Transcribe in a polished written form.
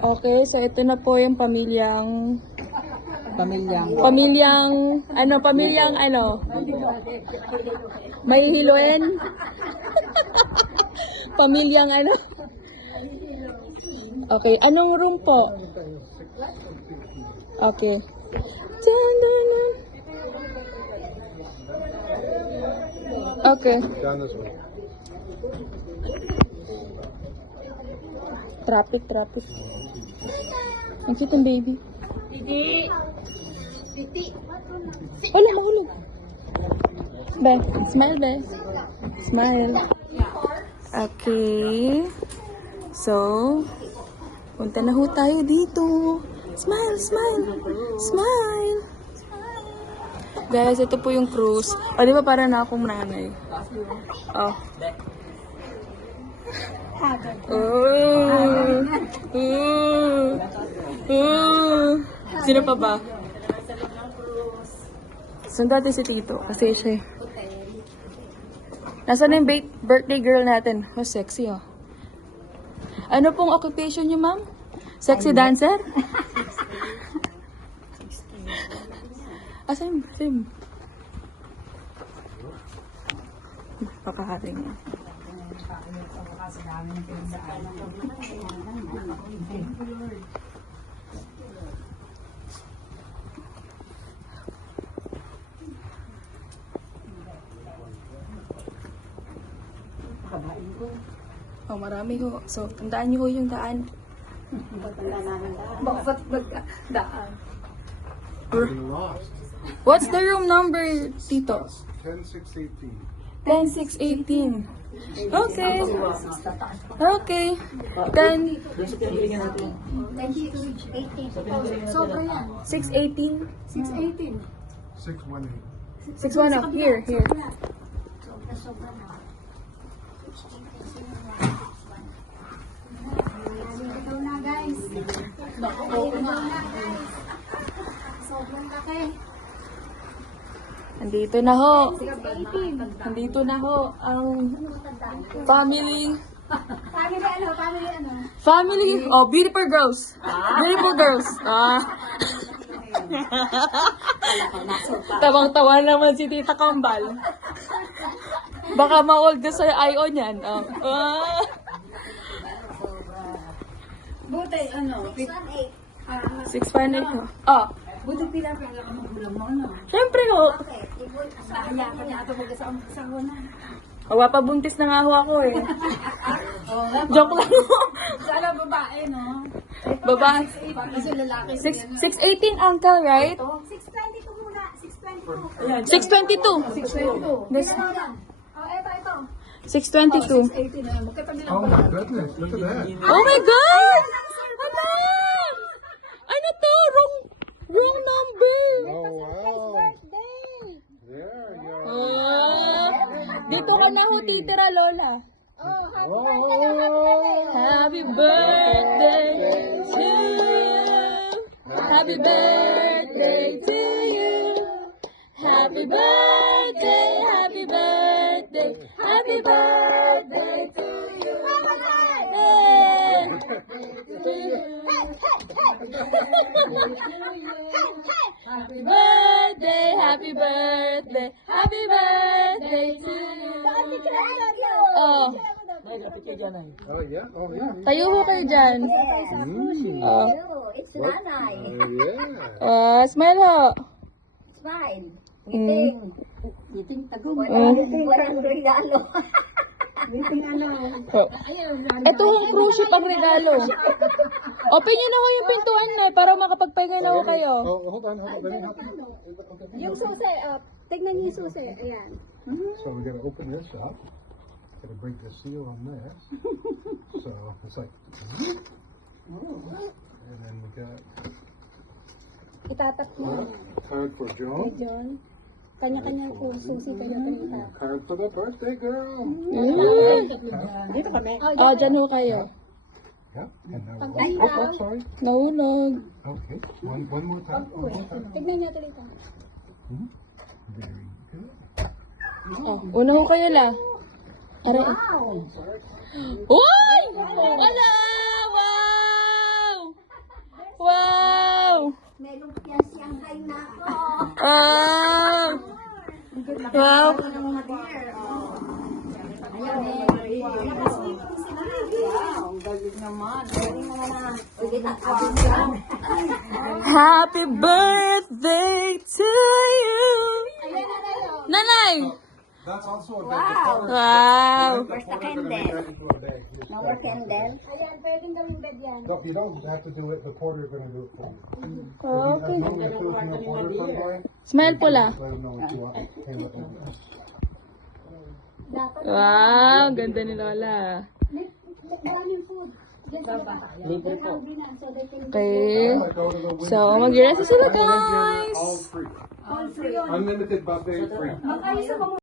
Okay, so ito na po yung pamilyang may hiluin. Pamilyang ano? Okay, anong room po? Okay. Okay. Traffic. Ang cute ng baby. Wala, mahulog. Be, smile, be. Smile. Okay. So, punta na ho tayo dito. Smile. Guys, ito po yung cruise. O, di ba para na akong nanay? Oh. Sino pa ba? Sundan natin si Tito. Kasi siya eh. Nasaan na yung birthday girl natin? Oh, sexy oh. Ano pong occupation niyo, ma'am? Sexy dancer? Same. Pakakating niya. Oh, marami ho. So, tandaan niyo ho yung daan. Bakit daan? What's the room number, Tito? 10618. 10618. Okay. Then, Sobra yan. 618. 618. 618. 61 up. Here. Sobra na. Ikaw na, guys. Sobrang laki. Andito na ho. Ang family. Family. Oh, beautiful girls. Tawang-tawa naman si Tita Kambal. Baka ma-old ka sa I.O. niyan. Oh. Buti, 618 ho. Oh. Buti pinapala ka magulang mo, ano? Siyempre ho. Kaya ka niya ito sa una. Pabuntis na nga ho ako eh. Joke lang ho. Sana babae, no? Babae. Kasi lalaki. 618 uncle, right? 622 muna. 622. 622. This, Ito. 622. 18 na. Magkatabi lang. Oh my goodness, look at that. Oh my God! Ano to? Wrong number. Oh wow. There you go. Dito ka na ho, titira, Lola. Happy birthday to you. Happy birthday to you. Happy birthday, happy birthday, happy birthday to you. Happy birthday, happy birthday, happy birthday to you. Oh, Oh yeah. tayo ho kayo dyan. Oh, It's nanay. Yeah. smile ho. Smile. Mm. Tagong. Walang regalo. Oh. Ito yung cruise ship ang regalo. Open nyo na ho yung pintuan na para makapagpahinga na ho kayo. Oh, hold on. Let me help you. Yung susi, tignan niyo yung susi. Ayan. So we gotta open this up. Gotta break the seal on this. So it's like, and then we got Itatap mo. card for Joan. John. Kanya-kanya po susi kanya-kanya. Card for the birthday girl. Dito kami. Oh, dyan ho kayo. Yeah. And now, oh, sorry. Nahulog. Okay. One more time. One more time. Tignan niyo ito dito. Very good. Oh, una ho kayo la. Aray. Wow! Uy! Wala! Wow! Merong kaya Shanghai na ako. Ah! Wow! Happy birthday to you! Nanay! That's also a bag. The porter- Wow! the porter's gonna make that into a bag. Ayan, pwedeng gawing bed yan. No, you don't have to do it. The porter's gonna do it for you. Okay. As long as the Filipino porter comes by, Smile pula. just let them know what you want. And let them know. Dapat Wow! Ganda ni Lola. maraming food. Diyan sila pa. Libre po. So they can Okay. Like, go to the window. So, mag-rest na sila, All guys. free. Unlimited buffet free.